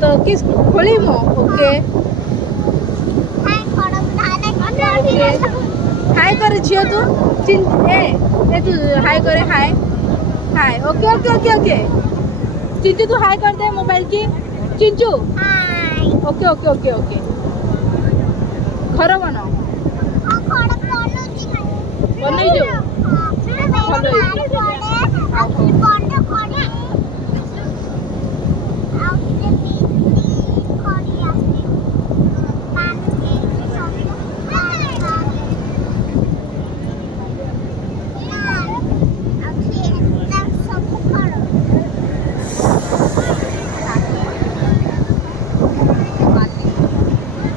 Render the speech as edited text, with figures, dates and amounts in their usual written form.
तो किस खोली मो ओके हाय कर झियो तू चिन ए तू हाय करे hi hi okay okay okay okay Chinchu तू हाय कर दे मोबाइल की Chinchu okay okay okay okay खर बन बनई जो भल